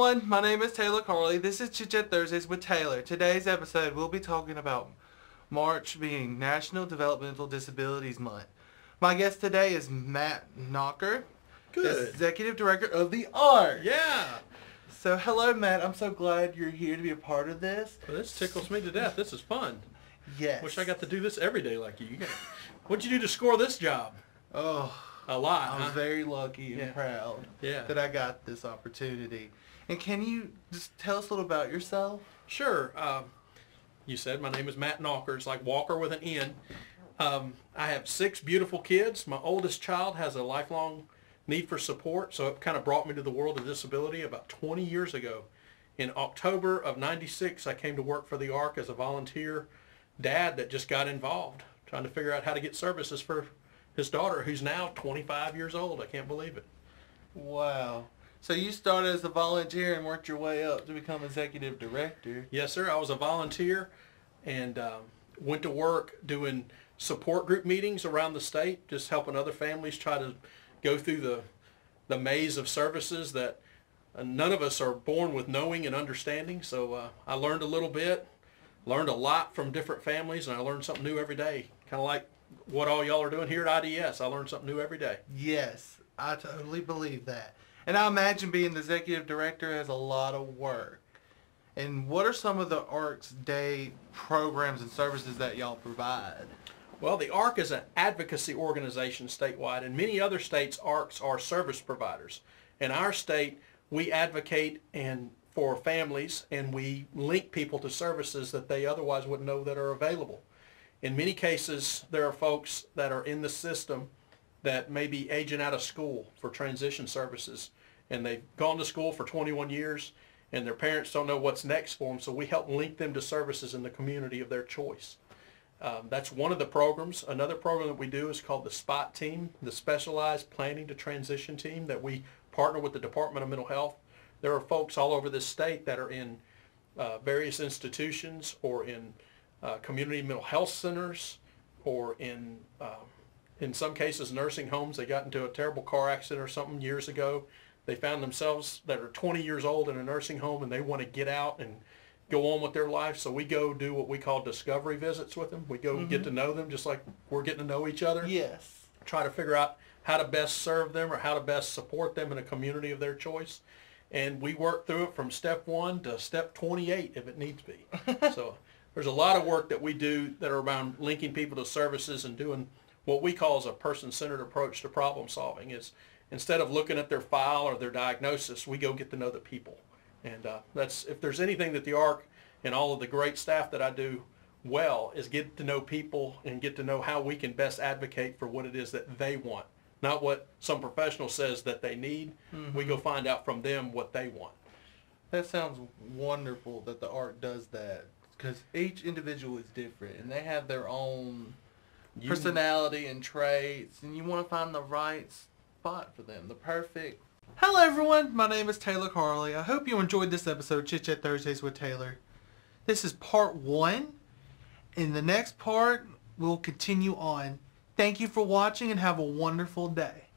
everyone, my name is Taylor Carley. This is Chit Thursdays with Taylor. Today's episode we'll be talking about March being National Developmental Disabilities Month. My guest today is Matt Nalker, Executive Director of the ARC. Yeah. So hello Matt, I'm so glad you're here to be a part of this. Well, this tickles me to death. This is fun. Yes. Wish I got to do this every day like you. What'd you do to score this job? Oh, a lot. I was very lucky and proud that I got this opportunity. And can you just tell us a little about yourself? Sure. You said my name is Matt Nalker. It's like Walker with an N. I have 6 beautiful kids. My oldest child has a lifelong need for support, so it kind of brought me to the world of disability about 20 years ago. In October of '96, I came to work for the ARC as a volunteer dad that just got involved, trying to figure out how to get services for his daughter, who's now 25 years old. I can't believe it. Wow. So you started as a volunteer and worked your way up to become executive director. Yes, sir. I was a volunteer and went to work doing support group meetings around the state, just helping other families try to go through the maze of services that none of us are born with knowing and understanding. So I learned a little bit, learned a lot from different families, and I learned something new every day. Kind of like what all y'all are doing here at IDS. I learn something new every day. Yes, I totally believe that. And I imagine being the executive director has a lot of work. And what are some of the ARC's day programs and services that y'all provide? Well, the ARC is an advocacy organization statewide. In many other states, ARCs are service providers. In our state, we advocate for families, and we link people to services that they otherwise wouldn't know that are available. In many cases, there are folks that are in the system that may be aging out of school for transition services, and they've gone to school for 21 years, and their parents don't know what's next for them, so we help link them to services in the community of their choice. That's one of the programs. Another program that we do is called the SPOT team, the Specialized Planning to Transition team, that we partner with the Department of Mental Health. There are folks all over this state that are in various institutions or in community mental health centers, or in some cases nursing homes. They got into a terrible car accident or something years ago. They found themselves that are 20 years old in a nursing home, and they want to get out and go on with their life. So we go do what we call discovery visits with them. We go get to know them just like we're getting to know each other. Yes. Try to figure out how to best serve them or how to best support them in a community of their choice. And we work through it from step 1 to step 28 if it needs to be. So there's a lot of work that we do that are around linking people to services and doing what we call as a person-centered approach to problem solving. Is instead of looking at their file or their diagnosis, we go get to know the people. And that's, if there's anything that the ARC and all of the great staff that I do well, is get to know people and get to know how we can best advocate for what it is that they want. Not what some professional says that they need. We go find out from them what they want. That sounds wonderful that the ARC does that, because each individual is different and they have their own personality and traits, and you want to find the right spot for them, the perfect. Hello everyone, my name is Taylor Carley. I hope you enjoyed this episode of Chit Chat Thursdays with Taylor. This is part 1. In the next part, we'll continue on. Thank you for watching and have a wonderful day.